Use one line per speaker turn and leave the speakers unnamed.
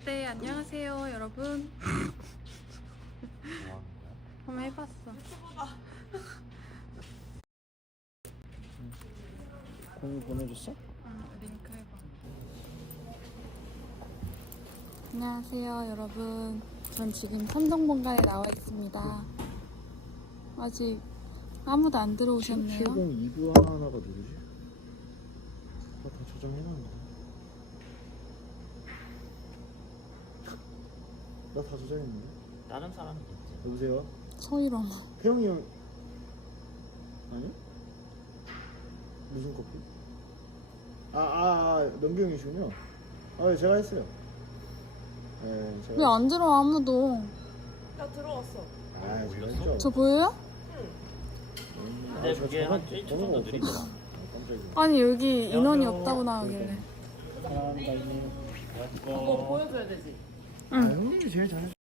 네, 안녕하세요, 여러분. 한번 해봤어.
공유 보내줬어?
응, 링크 해봐. 안녕하세요, 여러분. 전 지금 삼성본관에 나와 있습니다. 아직 아무도 안 들어오셨네요.
702부 하나하나가 누구지? 다 저장해놨는데. 나 다 저장했는데.
다른 사람은 있지.
여보세요?
서일원.
태영이 형 아니? 무슨 커피? 면비 형이시군요. 아, 제가 했어요. 네, 제가.
왜 안 들어와, 아무도?
나 들어왔어.
아, 제가 했죠.
저 보여요?
근데 그게 한 일주 정도 느리더라.
깜짝이야.
아니, 여기 인원이 없다고 나오길래.
감사합니다, 형님.
그거 보여줘야 되지.
아, 형님이 제일 잘하죠.